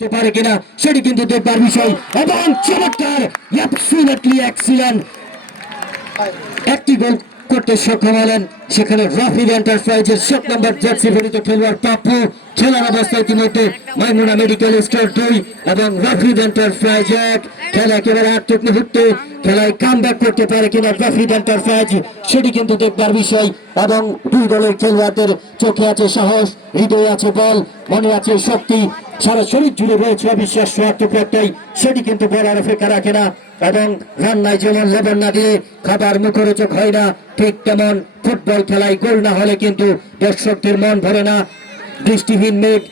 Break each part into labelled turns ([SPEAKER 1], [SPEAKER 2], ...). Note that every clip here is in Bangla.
[SPEAKER 1] করতে পারে কিনা, সেটি কিন্তু দেখবার বিষয়। এবং চমৎকার অ্যাবসুলেটলি এক্সিলেন্ট একটি গোল করতে সক্ষম হলেন। সেখানে রাফিদ এন্টারপ্রাইজের সাত নম্বর জার্সি পরিত খেলোয়াড় পাপ্পু খেলার অবস্থায় ইতিমধ্যে মাইমুনা মেডিকেল স্টোর দুই এবং রাফিদ এন্টারপ্রাইজ এক খেলা একেবারে আত্মক মুহূর্তে খেলায় কাম করতে পারে কিনা রাফিদ এন্টারপ্রাইজ সেটি কিন্তু দেখবার বিষয় এবং দুই দলের খেলোয়াড়দের চোখে আছে সাহস, হৃদয়ে আছে বল, মনে আছে শক্তি, সারা শরীর জুড়ে রয়েছে অবিশ্বাস্য আত্মপ্রত্যয়, সেটি কিন্তু বলার অপেক্ষা রাখে না এবং রান্নায় যেমন লবণ না দিয়ে খাবার মুখরোচক হয় না, ঠিক তেমন ফুটবল খেলায় গোল না হলে কিন্তু দর্শকদের মন ভরে না। দৃষ্টিহীন মেঘ।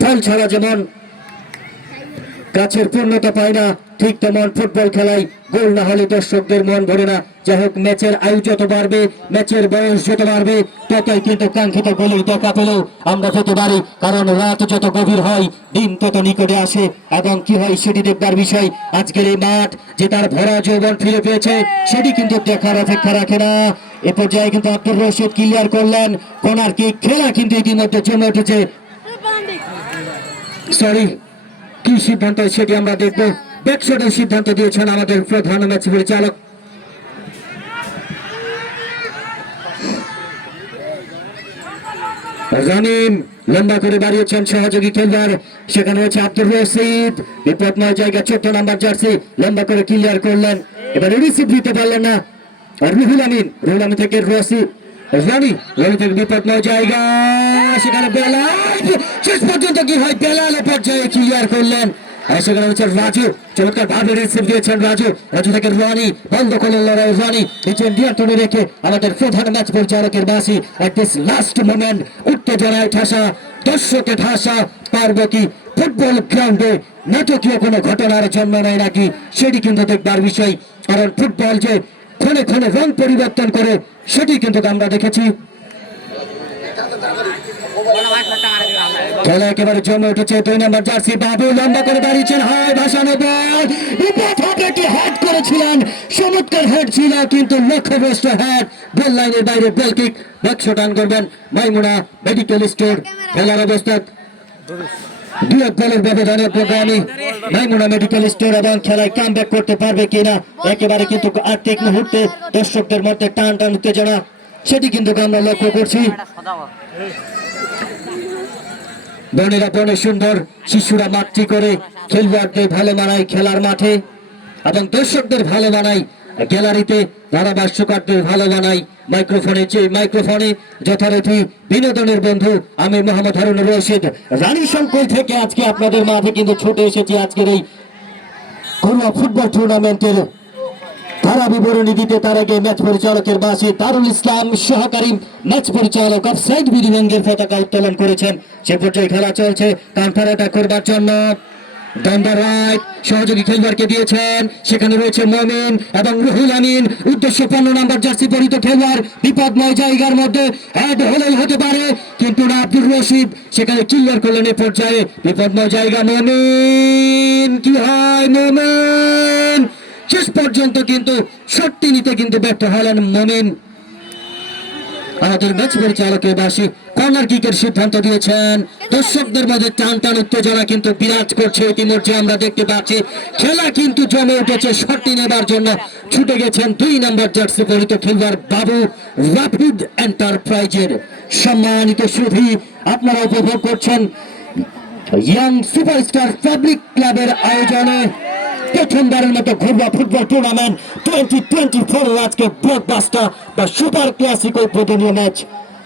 [SPEAKER 1] ফল ছাড়া যেমন গাছের পূর্ণতা পায় না। ঠিক তেমন ফুটবল খেলায় গোল না হলে দর্শকদের মন ভরে না। যাই হোক ম্যাচের আয়ু যত বাড়বে ম্যাচের বয়স যত বাড়বে ততই কিন্তু কাঙ্ক্ষিত গোলের দেখা পেলেও আমরা পেতে পারি। কারণ রাত যত গভীর হয় দিন তত নিকটে আসে। এবং কি হয় সেটি দেখবার বিষয় আজকের এই মাঠ যে তার ভরা যৌবন ফিরে পেয়েছে সেটি কিন্তু দেখার অপেক্ষা রাখে না। এ পর্যায়ে কিন্তু আব্দুর রশিদ ক্লিয়ার করলেন কোনার কি খেলা কিন্তু ইতিমধ্যে জমে উঠেছে। সরি কি সিদ্ধান্ত সেটি আমরা দেখব। ব্যাকশটের সিদ্ধান্ত দিয়েছেন আমাদের প্রধান ম্যাচ পরিচালক। রানিম লম্বা করে বাড়িয়েছেন সহযোগী খেলোয়াড়। সেখানে রয়েছে আব্দুর রশিদ। বিপদময় জায়গা ছোট্ট নাম্বার জার্সি। লম্বা করে ক্লিয়ার করলেন। এবার রিসিভ দিতে পারলেন না। আর রুহুল আমিন রুহুল আমিন থেকে রশিদ। রানি থেকে বিপদময় জায়গা। সেখানে বেলাল। শেষ পর্যন্ত কি হয়? বেলাল এ পর্যায়ে ক্লিয়ার করলেন। আর সেখানে হচ্ছে রাজু। চমৎকার ভাবে রিসিভ দিয়েছেন রাজু। রাজু থেকে বন্ধ করলেন লড়াই। নিচে নিয়ন্ত্রণে রেখে আমাদের প্রধান ম্যাচ পরিচালকের বাসি এট দিস লাস্ট মোমেন্ট উত্তেজনায় ঠাসা, দর্শকে ঠাসা, পারবে কি? ফুটবল গ্রাউন্ডে নাটকীয় কোনো ঘটনার জন্ম নেয় নাকি? সেটি কিন্তু দেখবার বিষয়। কারণ ফুটবল যে ক্ষণে ক্ষণে রং পরিবর্তন করে, সেটি কিন্তু আমরা দেখেছি। খেলা একেবারে জমে উঠেছে, দুই নম্বর জার্সি বাবু লম্বা করে দাঁড়িয়েছেন হায় ভাসানো বল। হেড করেছিলেন, চমৎকার হেড ছিল, কিন্তু লক্ষ্যভ্রষ্ট হেড গোল লাইনের বাইরে বেল কিক একশো রান করবেন মাইমুনা মেডিকেল স্টোর খেলার অবস্থা। দুই গোলের ব্যবধানে প্রোগ্রামে মাইমুনা মেডিকেল স্টোর এবং খেলায় কাম করতে পারবে কিনা? একেবারে কিন্তু আর্থিক মুহূর্তে দর্শকদের মধ্যে টান টান উত্তেজনা। সেটি কিন্তু আমরা লক্ষ্য করছি। বনেরা বনে সুন্দর শিশুরা মাতৃ করে খেলোয়াড়দের ভালো মানায় খেলার মাঠে এবং দর্শকদের ভালো মানায় গ্যালারিতে ধারাভাষ্যকারদের ভালো মানায়। মাইক্রোফোনে যে মাইক্রোফোনে যথারীতি বিনোদনের বন্ধু আমি মোহাম্মদ হারুন রশিদ। রানী সংকুল থেকে আজকে আপনাদের মাঠে কিন্তু ছুটে এসেছি আজকের এই ঘরোয়া ফুটবল টুর্নামেন্টের ধারা বিবরণী দিতে। তার আগে ম্যাচ পরিচালকের বাসে তারুল ইসলাম সহকারী ম্যাচ পরিচালক অফসাইড বিধিভঙ্গের পতাকা উত্তোলন করেছেন। সে পর্যায়ে খেলা চলছে। অ্যাটাক করবার জন্য। রাইট সহযোগী দিয়েছেন। সেখানে রয়েছে এবং নাম্বার জার্সি পরিত জায়গার মধ্যে হলেই হতে পারে। কিন্তু না সেখানে করলেন পর্যায়ে জায়গা হয় মমিন? শেষ পর্যন্ত কিন্তু সত্যি নিতে কিন্তু ব্যর্থ হলেন মমিন। আমাদের ম্যাচ পরিচালকের বাসী কর্নার কিকের সিদ্ধান্ত দিয়েছেন। দর্শকদের মধ্যে টান উত্তেজনা কিন্তু বিরাজ করছে ইতিমধ্যে, আমরা দেখতে পাচ্ছি। খেলা কিন্তু জমে উঠেছে, শটটি নেবার জন্য ছুটে গেছেন দুই নম্বর জার্সি পরিত খেলোয়াড় বাবু রাফিদ এন্টারপ্রাইজের। সম্মানিত সুধী, আপনারা উপভোগ করছেন ইয়াং সুপারস্টার পাবলিক ক্লাবের আয়োজনে। প্রথমবারের মতো ঘরোয়া football tournament twenty twenty four আজকে ব্লকবাস্টার বা সুপার ক্লাসিক উদ্বোধনীয় ম্যাচ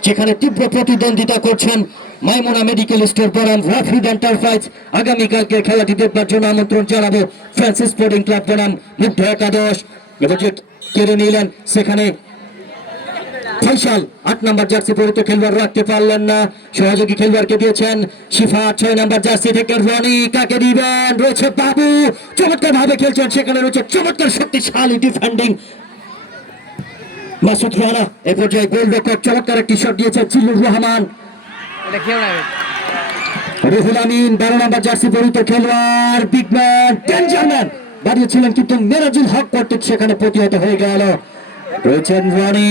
[SPEAKER 1] যেখানে তীব্র প্রতিদ্বন্দ্বিতা করছেন মাইমোনা মেডিকেল স্টোর বনাম রাফিদ এন্টারপ্রাইজ আগামীকালকে খেলাটি দেখবার জন্য আমন্ত্রণ জানাব। ফ্রান্সিস স্পোর্টিং ক্লাব বনাম মুগ্ধ একাদশ। কেড়ে নিলেন, সেখানে ফৈসাল আট নাম্বার জার্সি পরিত খেলোয়াড় রাখতে পারলেন না। সহযোগী খেলোয়াড়কে দিয়েছেন শিফা ছয় নাম্বার জার্সি থেকে রনি কাকে দিবেন? রয়েছে বাবু চমৎকার ভাবে খেলছেন সেখানে রয়েছে চমৎকার শক্তিশালী ডিফেন্ডিং মাসুদ রানা এ পর্যায়ে গোলরক্ষক চমৎকার একটি শট দিয়েছেন জিল্লুর রহমান। রুহুল আমিন বারো নাম্বার জার্সি পরিত খেলোয়াড় বিগম্যান ডেঞ্জারম্যান বাড়িয়েছিলেন কিন্তু মেরাজুল হক কর্তৃক সেখানে প্রতিহত হয়ে গেল। রয়েছেন রনি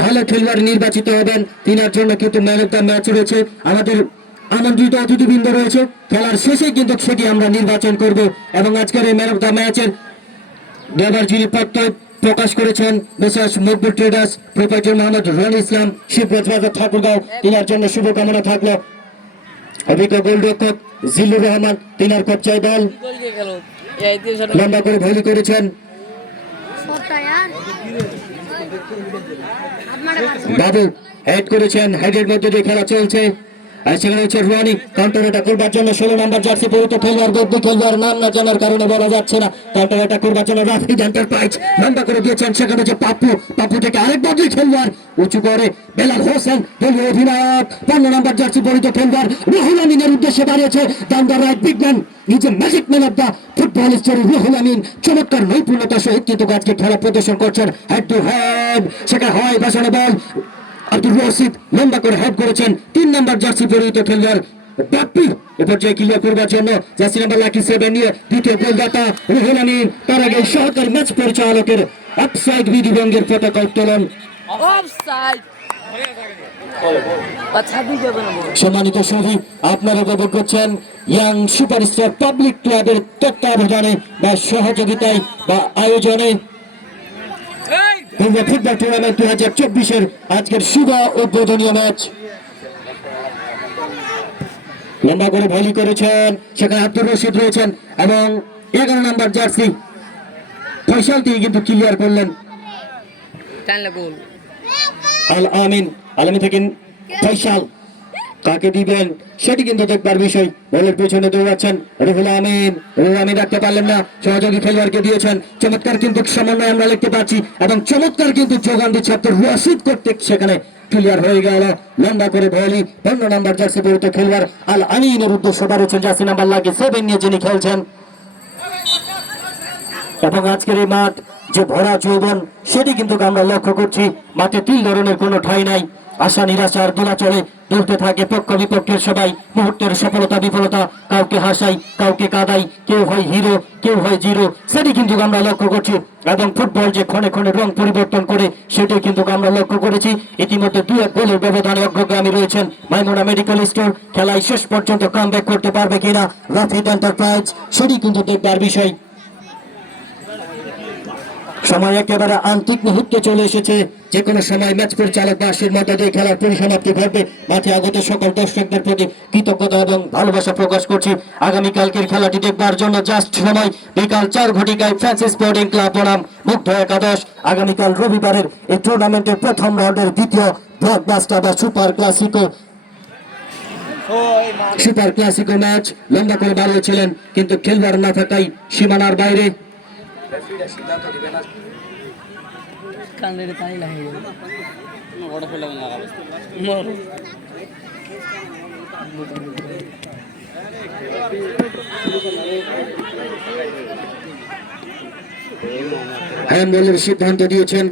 [SPEAKER 1] ভালো খেলোয়াড় নির্বাচিত হবেন। তিনার জন্য কিন্তু ম্যান অফ দ্য ম্যাচ রয়েছে। আমাদের আমন্ত্রিত অতিথিবৃন্দ রয়েছে। খেলার শেষে কিন্তু সেটি আমরা নির্বাচন করব এবং আজকের এই ম্যান অফ দ্য ম্যাচের ব্যবহার যিনি প্রকাশ করেছেন messrs Maqbul traders proprietor Mohammad Ron Islam Shibraj Bazar Thakurgaon. তিনার জন্য শুভকামনা থাকল। অভিজ্ঞ গোলরক্ষক জিল্লুর রহমান তিনার কবচায় দল। লম্বা করে ভলি করেছেন। বাবু হেড করেছেন হেডের মধ্যে দিয়ে খেলা চলছে। আর সেখানে হচ্ছে রনি কাউন্টার করবার জন্য ষোলো নাম্বার জার্সি পরিত খেলোয়াড় গদ্দি খেলোয়াড় নাম না জানার কারণে বলা যাচ্ছে না। কাউন্টার করবার জন্য রাফিদ এন্টারপ্রাইজ লম্বা করে দিয়েছেন, সেখানে হচ্ছে পাপ্পু পাপ্পু থেকে আরেক বদলি খেলোয়াড় উঁচু করে বেলাল হোসেন, দলীয় অধিনায়ক। পনেরো নাম্বার জার্সি পরিত খেলোয়াড় রুহুল আমিনের উদ্দেশ্যে দাঁড়িয়েছে দামদার রাইট বিগম্যান নিজে magic man of the football story Ruhul Amin. চমৎকার নৈপুণ্যতার সহিত কিন্তু আজকে খেলা প্রদর্শন করছেন হেড টু হেড সেখানে হয় ভাষণে বল। আব্দুল রশিদ লম্বা করে হেড করেছেন। তিন নাম্বার জার্সি পরিহিত খেলোয়াড় বাপ্পি। এ পর্যায়ে ক্লিয়ার করবার জন্য জার্সি নাম্বার লাকি সেভেন নিয়ে দ্বিতীয় গোলদাতা রুহুল আমিন। তার আগে সহকারী ম্যাচ পরিচালকের অফসাইড বিধি পতাকা উত্তোলন।
[SPEAKER 2] অফসাইড দিয়ে যাবে না। বল।
[SPEAKER 1] সম্মানিত সভি আপনারা উপভোগ করছেন ইয়াং সুপারস্টার পাবলিক ক্লাবের তত্ত্বাবধানে বা সহযোগিতায় বা আয়োজনে। দুর্গা ফুটবল টুর্নামেন্ট দুই হাজার চব্বিশের আজকের শুভ উদ্বোধনীয় ম্যাচ। লম্বা করে ভলি করেছেন সেখানে আব্দুর রশিদ রয়েছেন এবং এগারো নম্বর জার্সি। ফয়সাল তিনি কিন্তু ক্লিয়ার করলেন। আল আমিন আলমী থেকে ফয়সাল। কাকে দিবেন, সেটি কিন্তু দেখবার বিষয়। বলের পেছনে দৌড়াচ্ছেন রুহুল আমিন। রুহুল আমিন রাখতে পারলেন না, সহযোগী খেলোয়াড়কে দিয়েছেন। চমৎকার কিন্তু সমন্বয় আমরা দেখতে পাচ্ছি এবং চমৎকার কিন্তু যোগান দিচ্ছে রশিদ করতে সেখানে ক্লিয়ার হয়ে গেল, লম্বা করে পনেরো নাম্বার জার্সি পরিত খেলোয়াড় আল আমিনের উদ্দেশ্য জার্সি নাম্বার লাগে সেভেন নিয়ে যিনি খেলছেন। এবং আজকের এই মাঠ যে ভরা যৌবন, সেটি কিন্তু আমরা লক্ষ্য করছি, মাঠে তিন ধরনের কোনো ঠাঁই নাই। আশা নিরাশার দোলাচলে দুলতে থাকে পক্ষ বিপক্ষের সবাই। মুহূর্তের সফলতা, বিফলতা, কাউকে হাসাই, কাউকে কাদাই, কেউ হয় হিরো, কেউ হয় জিরো, সেটি কিন্তু আমরা লক্ষ্য করছি। এবং ফুটবল যে ক্ষণে ক্ষণে রং পরিবর্তন করে, সেটাই কিন্তু আমরা লক্ষ্য করেছি। ইতিমধ্যে দু এক গোলের ব্যবধানে অগ্রগামী রয়েছেন মাইমোনা মেডিকেল স্টোর। খেলায় শেষ পর্যন্ত কাম করতে পারবে কিনা? রাফিদ এন্টারপ্রাইজ সেটি কিন্তু দেখবার বিষয়। সময় একেবারে আন্তিক মুহূর্তে চলে এসেছে। যে কোনো সময় ম্যাচ পরিচালক বাসীর মধ্যে দিয়ে খেলার পরিসমাপ্তি ঘটবে। মাঠে আগত সকল দর্শকদের প্রতি কৃতজ্ঞতা এবং ভালোবাসা প্রকাশ করছি। আগামীকালকের খেলাটি দেখবার জন্য জাস্ট সময়। বিকাল চার ঘটিকায় ফ্রান্সিস স্পোর্টিং ক্লাব বনাম মুগ্ধ একাদশ। আগামীকাল রবিবারের এই টুর্নামেন্টের প্রথম রাউন্ডের দ্বিতীয় ব্লকবাস্টার বা super clasico super clasico match লম্বা করে বাড়িয়েছিলেন, কিন্তু খেলবার না থাকায় সীমানার বাইরে
[SPEAKER 2] কান্ডে তাই লাগে। মর
[SPEAKER 1] হ্যান্ডবলের সিদ্ধান্ত দিয়েছেন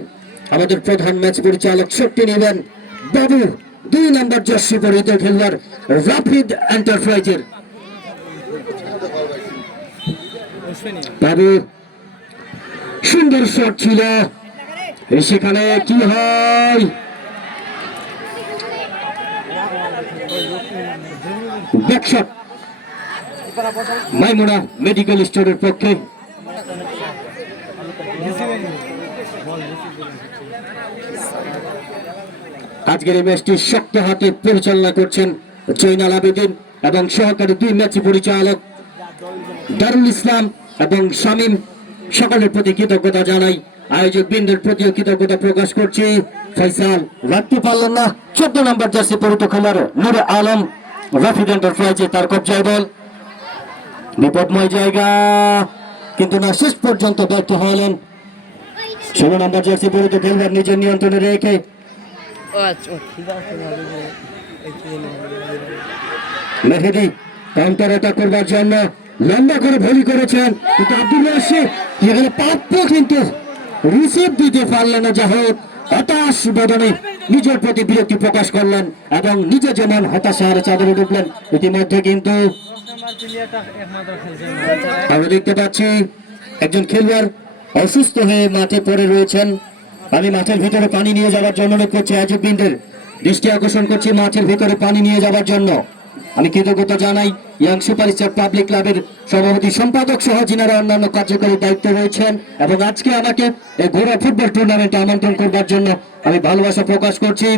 [SPEAKER 1] আমাদের প্রধান ম্যাচ পরিচালক শক্তি নেবেন বাবু। দুই নম্বর জার্সি পরিহিত খেলোয়াড় রাফিদ এন্টারপ্রাইজের। বাবু সুন্দর শট ছিল। সেখানে কি হয়? ব্যাকশট মাইমুনা মেডিকেল স্টোরের পক্ষে। আজকের এই ম্যাচটি শক্ত হাতে পরিচালনা করছেন জৈনাল আবেদিন এবং সহকারী দুই ম্যাচ পরিচালক দারুল ইসলাম এবং শামীম সকলের প্রতি কৃতজ্ঞতা জানাই। আয়োজক বৃন্দের প্রতিও কৃতজ্ঞতা প্রকাশ করছি। ফয়সাল রাখতে পারলেন না। চোদ্দ নম্বর জার্সি পরিত খেলার নুরে আলম। রাফিদ এন্টারপ্রাইজে তার কবজায় বল। বিপদময় জায়গা। কিন্তু না শেষ পর্যন্ত ব্যর্থ হলেন। ষোলো নম্বর জার্সি পরিত খেলোয়াড় নিজের নিয়ন্ত্রণে রেখে।
[SPEAKER 2] আচ্ছা
[SPEAKER 1] মেহেদি কাউন্টার অ্যাটাক করবার জন্য। লম্বা করে ভলি করেছেন। কিন্তু আব্দুল এখানে প্রাপ্য কিন্তু রিসিভ দিতে পারলেন না। যা হোক, হতাশ বদনে নিজের প্রতি বিরক্তি প্রকাশ করলেন এবং নিজে যেমন হতাশার চাদরে ঢুকলেন ইতিমধ্যে কিন্তু আমরা দেখতে পাচ্ছি একজন খেলোয়াড় অসুস্থ হয়ে মাঠে পড়ে রয়েছেন। আমি মাঠের ভিতরে পানি নিয়ে যাওয়ার জন্য অনুরোধ করছি। আয়োজকবৃন্দের দৃষ্টি আকর্ষণ করছি, মাঠের ভিতরে পানি নিয়ে যাওয়ার জন্য। আমি কৃতজ্ঞতা জানাই ইয়াং সুপারস্টার পাবলিক ক্লাবের সভাপতি সম্পাদক সহ যিনারা অন্যান্য কার্যকরী দায়িত্বে রয়েছেন এবং আজকে আমাকে এই ঘোড়া ফুটবল টুর্নামেন্টে আমন্ত্রণ করবার জন্য আমি ভালোবাসা প্রকাশ করছি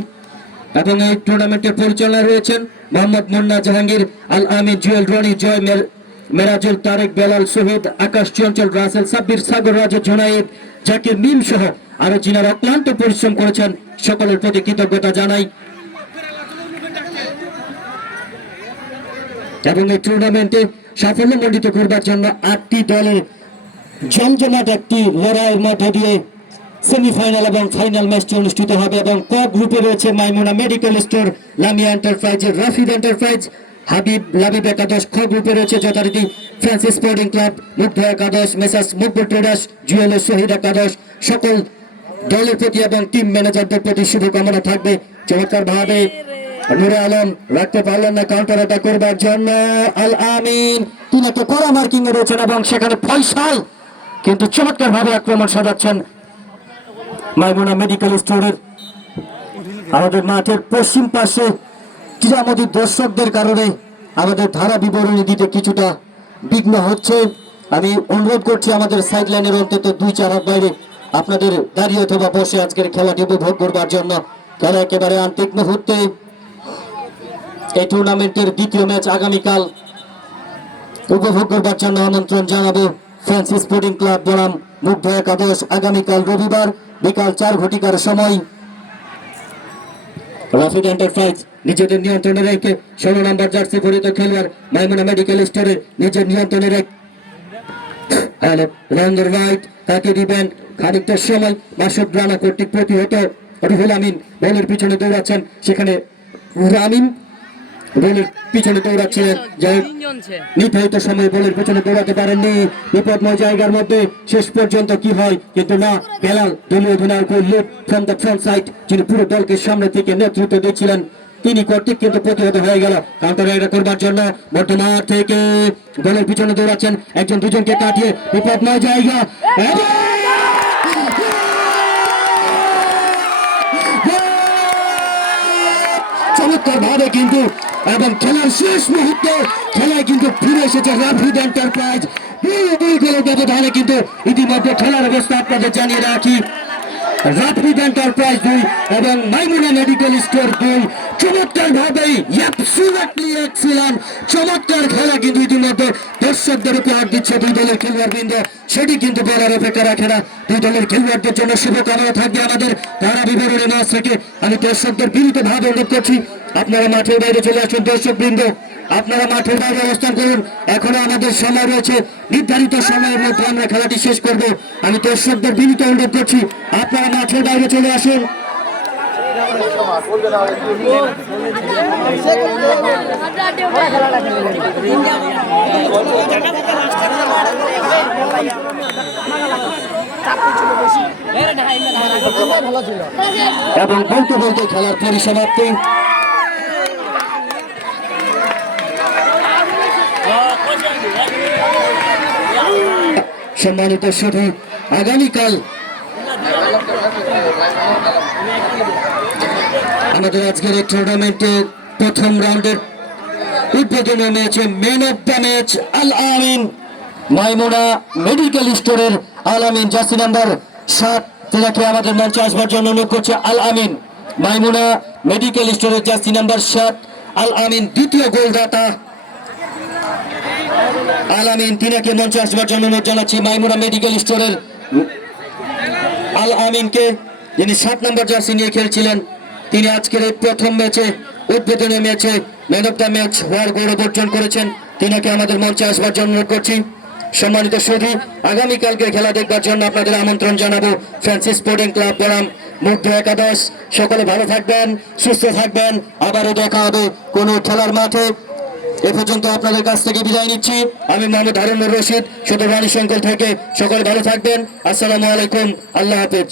[SPEAKER 1] এবং এই টুর্নামেন্টের পরিচালনা রয়েছেন মোহাম্মদ মুন্না জাহাঙ্গীর, আল আমির জুয়েল, রনি জয়, মের- মেরাজুল, তারেক বেলাল শহীদ আকাশ চঞ্চল, রাসেল, সাব্বির, সাগর, রাজু, জোনায়েদ, জাকির, মিম সহ আরও যিনারা অক্লান্ত পরিশ্রম করেছেন, সকলের প্রতি কৃতজ্ঞতা জানাই। এবং এই টুর্নামেন্টে সাফল্য মণ্ডিত করবার জন্য আটটি দলের জমজমাট একটি লড়াইয়ের মধ্য দিয়ে সেমিফাইনাল এবং ফাইনাল ম্যাচটি অনুষ্ঠিত হবে এবং ক গ্রুপে রয়েছে Maimuna medical store Lamia enterprise Rafid enterprise Habib, Labib একাদশ, খ গ্রুপে রয়েছে যথারীতি ফ্রান্সিস স্পোর্টিং ক্লাব, মুগ্ধ একাদশ মেসাস মুগ্ধ ট্রেডার্স জুয়েল শহীদ একাদশ, সকল দলের প্রতি এবং টিম ম্যানেজারদের প্রতি শুভকামনা থাকবে। চমৎকার নুরে আলম, রাখতে পারলেন না কাউন্টার অ্যাটাক করবার জন্য। আল আমিন তিনি একটা কড়া মার্কিং এ রয়েছেন এবং সেখানে ফয়সাল, কিন্তু চমৎকার ভাবে আক্রমণ সাজাচ্ছেন মাইমুনা মেডিকেল স্টোরের। আমাদের মাঠের পশ্চিম পাশে ক্রীড়ামোদী দর্শকদের কারণে আমাদের ধারা বিবরণী দিতে কিছুটা বিঘ্ন হচ্ছে। আমি অনুরোধ করছি আমাদের সাইড লাইনের অন্তত দুই চার হাত বাইরে আপনাদের দাঁড়িয়ে অথবা বসে আজকের খেলাটি উপভোগ করবার জন্য। খেলা একেবারে আন্তিক মুহূর্তে। এই টুর্নামেন্টের দ্বিতীয় ম্যাচ আগামীকাল উপভোগ করবার জন্য আমন্ত্রণ জানাব ফ্রান্সিস স্পোর্টিং ক্লাব বনাম মুগ্ধ একাদশ। আগামীকাল রবিবার বিকাল চার ঘটিকার সময় রাফিড এন্টারপ্রাইজ নিজেদের নিয়ন্ত্রণে রেখে ষোলো জার্সি খেলোয়াড় মাইমুনা মেডিকেল স্টোরে নিজের নিয়ন্ত্রণে রেখে রঞ্জর হোয়াইট তাকে দিবেন খানিকটা সময় মাসুদ রানা কর্তৃক প্রতিহত। রুহুল আমিন বলের পিছনে দৌড়াচ্ছেন, সেখানে রামিন পিছনে দৌড়াচ্ছিলেন যাই নির্ধারিত সময়ে বলের পেছনে দৌড়াতে পারেননি। বিপদময় জায়গার মধ্যে শেষ পর্যন্ত কি হয় কিন্তু না বেলাল দলীয় অধিনায়ক ফ্রম দ্য ফ্রন্ট সাইড যিনি পুরো দলকে সামনে থেকে নেতৃত্ব দিচ্ছিলেন তিনি কর্তৃক কিন্তু প্রতিহত হয়ে গেল। কাউন্টার এটা করবার জন্য বর্তমান থেকে বলের পিছনে দৌড়াচ্ছেন। একজন দুজনকে কাটিয়ে বিপদময় জায়গা। এবং- চমৎকার ভাবে কিন্তু, এবং খেলার শেষ মুহূর্তে খেলায় কিন্তু ফিরে এসেছে রাফিড এন্টারপ্রাইজ দুই গোলের ব্যবধানে কিন্তু ইতিমধ্যে খেলার অবস্থা আপনাদের জানিয়ে রাখি এন্টারপ্রাইজ দুই এবং মাইমুনা মেডিকেল স্টোর দুই। চমৎকার ভাবে অ্যাবসলিউটলি এক্সিলেন্ট চমৎকার খেলা কিন্তু ইতিমধ্যে দর্শকদের উপহার দিচ্ছে দুই দলের খেলোয়াড় বৃন্দ? সেটি কিন্তু বলার অপেক্ষা রাখে না। দুই দলের খেলোয়াড়দের জন্য শুভকামনা থাকবে আমাদের। তারা বিবরণী মাস থেকে আমি দর্শকদের বিনীত ভাবে অনুরোধ করছি। আপনারা মাঠের বাইরে চলে আসুন দর্শক বৃন্দ আপনারা মাঠের বাইরে অবস্থান করুন। এখনও আমাদের সময় রয়েছে। নির্ধারিত সময়ের মধ্যে আমরা খেলাটি শেষ করব। আমি দর্শকদের বিনীত অনুরোধ করছি, আপনারা মাঠের বাইরে চলে আসুন। এবং বলতে বলতে খেলার পরিসমাপ্তি। সম্মানিত শুধু আগামীকাল আমাদের আজকের এই টুর্নামেন্টের প্রথম রাউন্ডের উদ্বোধনী ম্যাচে man of the match Al Amin Maimuna medical স্টোরের আল আমিন, জার্সি নাম্বার সাত। তেনাকে আমাদের মঞ্চে আসবার জন্য অনুরোধ করছে আল আমিন। মাইমুনা মেডিকেল স্টোরের জার্সি নাম্বার সাত। আল আমিন দ্বিতীয় গোলদাতা। আল আমিন, তিনাকে মঞ্চে আসবার জন্য অনুরোধ জানাচ্ছি মাইমুনা মেডিকেল স্টোরের। আল আমিনকে যিনি সাত নম্বর জার্সি নিয়ে খেলছিলেন, তিনি আজকের এই প্রথম ম্যাচে উদ্বোধনী ম্যাচে ম্যান অফ দ্য ম্যাচ হওয়ার গৌরব অর্জন করেছেন। তিনাকে আমাদের মঞ্চে আসবার জন্য অনুরোধ করছি। সম্মানিত শুধু আগামীকালকে খেলা দেখবার জন্য আপনাদের আমন্ত্রণ জানাব ফ্রান্সিস স্পোর্টিং ক্লাব বরাম মুগ্ধ একাদশ। সকলে ভালো থাকবেন, সুস্থ থাকবেন, আবারও দেখা হবে কোনো খেলার মাঠে। এ পর্যন্ত আপনাদের কাছ থেকে বিদায় নিচ্ছি। আমি মোহাম্মদ হারুনুর রশিদ, ছোট রানী শঙ্কর থেকে। সকলে ভালো থাকবেন, আসসালামু আলাইকুম, আল্লাহ হাফেজ।